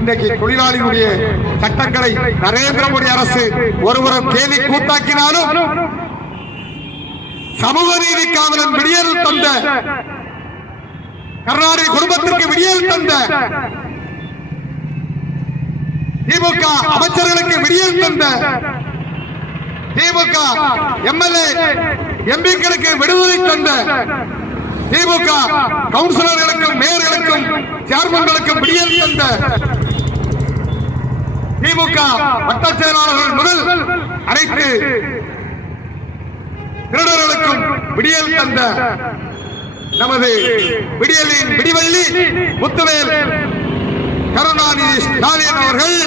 இன்றைக்கு தொழிலாளிகளுடைய சட்டங்களை நரேந்திர மோடி அரசு ஒருவரும் கேலி கூட்டாக்கினாலும் சமூக நீதி காவலன் விடியல் தந்த கருணாநிதி குடும்பத்திற்கு விடியல் தந்த திமுக அமைச்சர்களுக்கு விடியல் தந்த திமுக எம்எல்ஏ எம்பிக்களுக்கு விடுதலை தந்த திமுக கவுன்சிலர்களுக்கும் மேயர்களுக்கும் சேர்மன்களுக்கும் விடியல் தந்த திமுக வட்டச் செயலாளர்கள் முதல் அனைத்து திருடர்களுக்கும் விடியல் தந்த நமது விடியலின் விடிவள்ளி முத்துவேல் கருணாநிதி ஸ்டாலின் அவர்கள்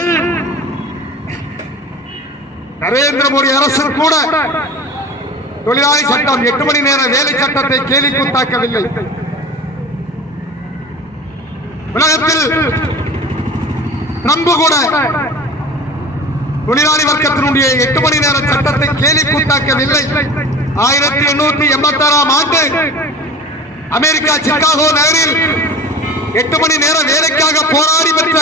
நரேந்திர மோடி அரசு கூட தொழிலாளி சட்டம் 8 மணி நேர வேலை சட்டத்தை கேலி கூத்தாக்கவில்லை. உலகத்தில் ட்ரம்ப் கூட தொழிலாளி வர்க்கத்தினுடைய 8 மணி நேர சட்டத்தை கேலி கூத்தாக்கவில்லை. 1886 ஆண்டு அமெரிக்கா சிகாகோ நகரில் 8 மணி நேர வேலைக்காக போராடி பெற்ற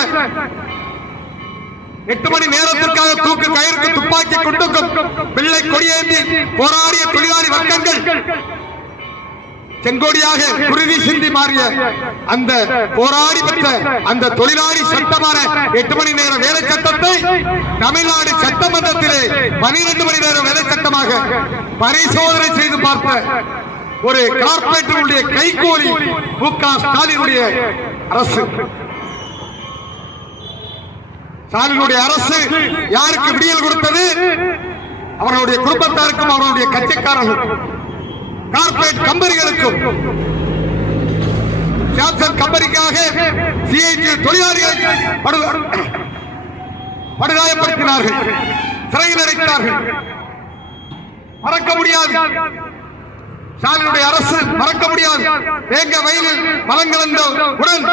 8 மணி நேரத்திற்காக தூக்கு கயிறுக்கு துப்பாக்கி கொண்டு வெள்ளை கொடியேந்தி போராடிய தொழிலாளி வர்க்கங்கள் செங்கோடியாக குருதி சிந்தி மாறிய அந்த போராடி பெற்ற அந்த தொழிலாளி சட்டமான 8 மணி நேர வேலை சட்டத்தை தமிழ்நாடு சட்டமன்றத்திலே 12 மணி நேர வேலை சட்டமாக பரிசோதனை செய்து பார்த்த ஒரு கார்ப்பரேட்டருடைய கைகோலி மு.க. ஸ்டாலினுடைய அரசு. ஸ்டாலினுடைய அரசு யாருக்கு விடியல் கொடுத்தது? அவர்களுடைய குடும்பத்தாருக்கும் அவர்களுடைய கட்சிக்காரர்களுக்கும் கார்ப்பரேட் கம்பெனிகளுக்கும். சாம்சங் கம்பெனிக்காக சிஐடி தொழிலாளிகள் படுகாயப்படுத்தினார்கள், சிறையில் அடைத்தார்கள். மறக்க முடியாது. ஸ்டாலினுடைய அரசு மறக்க முடியாது. வேங்க வயலில் மலங்கலந்த உடன்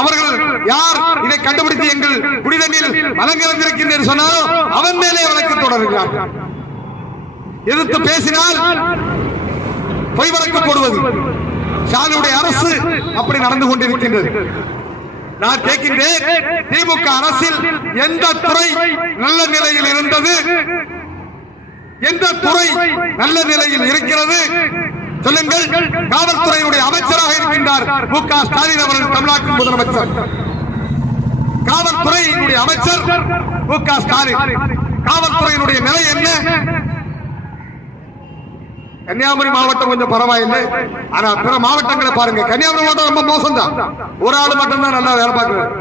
அவர்கள் யார் இதை கண்டுபிடித்து எங்கள் குடிதண்ணீர் மலங்கலந்திருக்கின்ற சொன்னாலும் அவன் மேலே வழக்கு தொடர்கிறார். எதிர்த்து பேசினால் பொய் வழக்கு போடுவது. ஸ்டாலினுடைய அரசு அப்படி நடந்து கொண்டிருக்கின்றது. நான் கேட்கின்றேன், திமுக அரசில் எந்த துறை நல்ல நிலையில் இருந்தது? எந்த துறை நல்ல நிலையில் இருக்கிறது? சொல்லுங்கள். காவல்துறையுடைய அமைச்சராக இருக்கின்றார் மு.க. ஸ்டாலின் அவர்கள், தமிழ்நாட்டின் முதலமைச்சர். காவல்துறையினுடைய அமைச்சர் மு.க. ஸ்டாலின். காவல்துறையினுடைய நிலை என்ன? கன்னியாகுமரி மாவட்டம் கொஞ்சம் பரவாயில்லை, ஆனா பிற மாவட்டங்களை பாருங்க. கன்னியாகுமரி மாவட்டம் ரொம்ப மோசம் தான். ஒரு ஆள் மட்டும்தான் நல்லா வேலை பார்க்கிறார்.